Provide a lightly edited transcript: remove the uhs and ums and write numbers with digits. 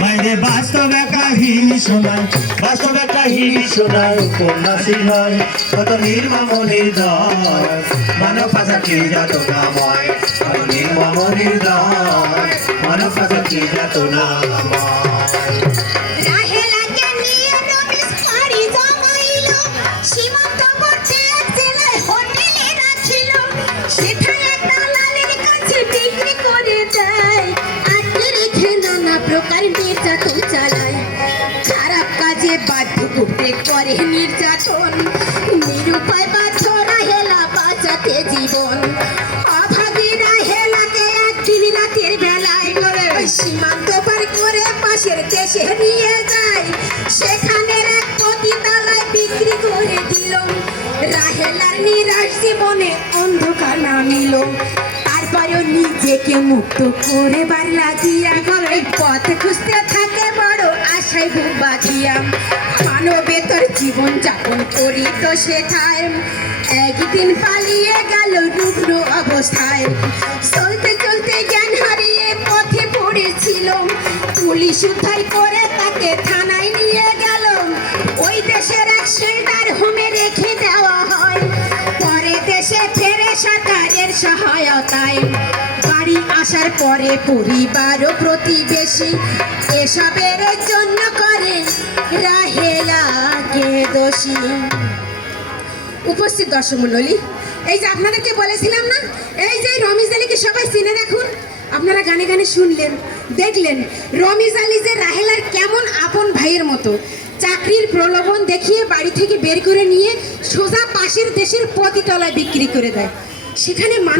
বাইরে বাস্তবে কাহিনী শোনায়, বাস্তবে কাহিনী শোনায়, উপন্যাসী নয় কত নির্মম নির্দয়, মানব পাশাকে যাতনাময়, কত নির্মম নির্দয়, মানব পাশাকে যাতনাময়। নির্যাতন চালায়, খারাপ কাজে বাধ্য করতে করে নির্যাতন, নিরুপায় বাধ্য রাহেলা বাঁচাতে জীবন। অভাগী রাহেলাকে একদিন রাতের বেলায় সীমান্ত পার করে পাশের দেশে নিয়ে যায়, সেখানের এক পতিতালয় বিক্রি করে দিল। রাহেলার নিরাশ জীবনে অন্ধকার নামিল, তারপরেও নিজেকে মুক্ত করে বার লাগিয়া পথ খুঁজতে থাকে বড় আশায় বুক বাঁধিয়া। মানবেতর জীবন যাপন করি তো সেথায়, একদিন পালিয়ে গেল রুগ্ন অবস্থায়। চলতে চলতে জ্ঞান হারিয়ে পথে পড়েছিল, পুলিশ উদ্ধার করে তাকে থানায় নিয়ে গেল। ওই দেশের এক শেল্টার হোমে রেখে দেওয়া হয়, পরে দেশে ফেরে সরকারের সহায়তায়। বাড়ি আসার পরে পরিবার ও প্রতিবেশী এসবের জন্য করে রাহেলাকে দোষী। উপস্থিত দর্শক মণ্ডলী, এই যে আপনাদেরকে বলেছিলাম না, এই যে রমিজ আলীকে সবাই চিনে রাখুন। আপনারা গানে গানে শুনলেন, দেখলেন রমিজ আলী যে রাহেলার কেমন আপন ভাইয়ের মতো। চাকরির প্রলোভন দেখিয়ে বাড়ি থেকে বের করে নিয়ে সোজা পাশের দেশের পতিতলায় বিক্রি করে দেয়, সেখানে